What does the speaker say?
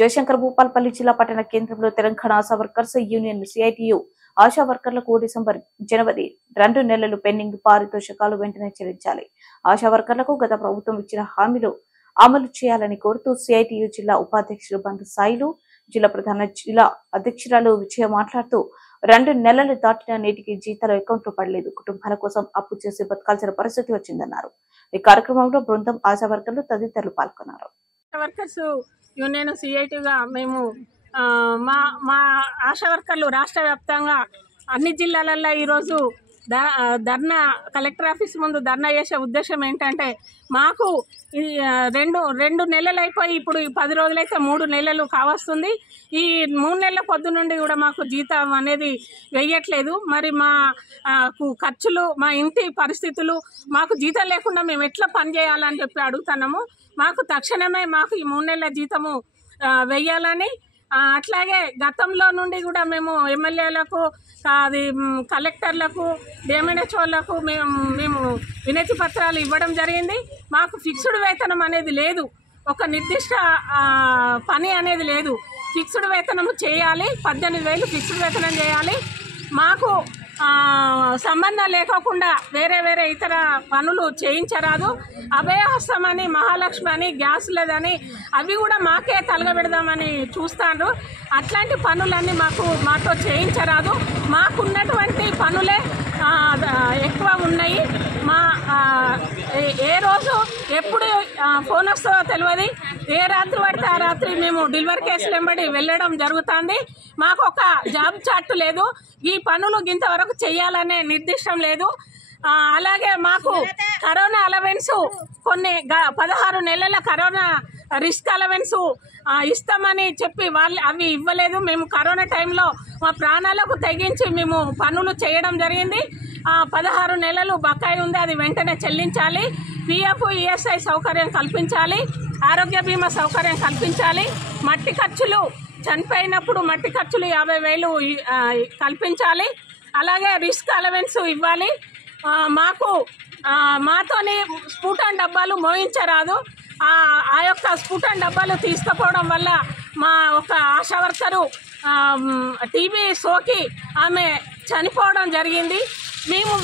జయశంకర్ భూపాలపల్లి జిల్లా పట్టణ కేంద్రంలో Telangana ASHA workers union CITU ASHA వర్కర్లకు జనవరి 2 నెలలు పెండింగ్ పారితోషికాలు వెంటనే చెల్లించాలి. ఆశా వర్కర్లకు గత ప్రభుత్వం ఇచ్చిన హామీలు అమలు చేయాలని కోరుతూ సిఐటియు జిల్లా ఉపాధ్యక్షులు బంధు సాయిలు, జిల్లా ప్రధాన జిల్లా అధ్యక్షురాలు విజయ మాట్లాడుతూ 2 నెలలు దాటిన నేటికి జీతాలు అకౌంట్లో పడలేదు. కుటుంబాల కోసం అప్పు చేసి బతకాల్సిన పరిస్థితి వచ్చిందన్నారు. ఈ కార్యక్రమంలో బృందం, ఆశా వర్కర్లు తదితరులు పాల్గొన్నారు. వర్కర్స్ యూనియన్ సిఐటిగా మేము మా ఆశా వర్కర్లు రాష్ట్ర వ్యాప్తంగా అన్ని జిల్లాలలో ఈరోజు ధర్నా కలెక్టర్ ఆఫీస్ ముందు ధర్నా చేసే ఉద్దేశం ఏంటంటే, మాకు రెండు నెలలు అయిపోయి ఇప్పుడు 10 రోజులైతే 3 నెలలు కావస్తుంది. ఈ 3 నెలల పొద్దు నుండి కూడా మాకు జీతం అనేది వేయట్లేదు. మరి మా ఖర్చులు, మా ఇంటి పరిస్థితులు, మాకు జీతం లేకుండా మేము ఎట్లా పని చేయాలని చెప్పి అడుగుతున్నాము. మాకు తక్షణమే మాకు ఈ 3 నెలల జీతము వేయాలని, అట్లాగే గతంలో నుండి కూడా మేము ఎమ్మెల్యేలకు, అది కలెక్టర్లకు, డిఎంఎన్హెచ్ఓలకు మేము వినతి పత్రాలు ఇవ్వడం జరిగింది. మాకు ఫిక్స్డ్ వేతనం అనేది లేదు, ఒక నిర్దిష్ట పని అనేది లేదు. ఫిక్స్డ్ వేతనం చేయాలి, 18,000 ఫిక్స్డ్ వేతనం చేయాలి. మాకు సంబంధం లేకోకుండా వేరే ఇతర పనులు చేయించరాదు. అభయహస్తం అని, మహాలక్ష్మి అని, గ్యాస్ లేదని అవి కూడా మాకే తలగబెడదామని చూస్తాను. అట్లాంటి పనులన్నీ మాతో చేయించరాదు. మాకున్నటువంటి పనులే ఎక్కువ ఉన్నాయి. ఏ రోజు ఎప్పుడు ఫోన్ వస్తుందో తెలియదు. ఏ రాత్రి పడితే ఆ రాత్రి మేము డెలివరీ కేసులు వెంబడి వెళ్ళడం జరుగుతుంది. మాకు ఒక జాబ్ చార్ట్ లేదు. ఈ పనులు ఇంతవరకు చేయాలనే నిర్దిష్టం లేదు. అలాగే మాకు కరోనా అలవెన్స్ కొన్ని 16 నెలల కరోనా రిస్క్ అలవెన్స్ ఇస్తామని చెప్పి అవి ఇవ్వలేదు. మేము కరోనా టైంలో మా ప్రాణాలకు తెగించి మేము పనులు చేయడం జరిగింది. 16 నెలలు బకాయి ఉంది, అది వెంటనే చెల్లించాలి. పిఎఫ్, ఈఎస్ఐ సౌకర్యం కల్పించాలి. ఆరోగ్య బీమా సౌకర్యం కల్పించాలి. మట్టి ఖర్చులు, చనిపోయినప్పుడు మట్టి ఖర్చులు 50,000 కల్పించాలి. అలాగే రిస్క్ అలవెన్స్ ఇవ్వాలి. మాతోని స్ఫూటన్ డబ్బాలు మోయించరాదు. ఆ యొక్క స్ఫూటన్ డబ్బాలు తీసుకుపోవడం వల్ల మా ఒక ఆశా వర్కరు టీబీ సోకి ఆమె చనిపోవడం జరిగింది. మేము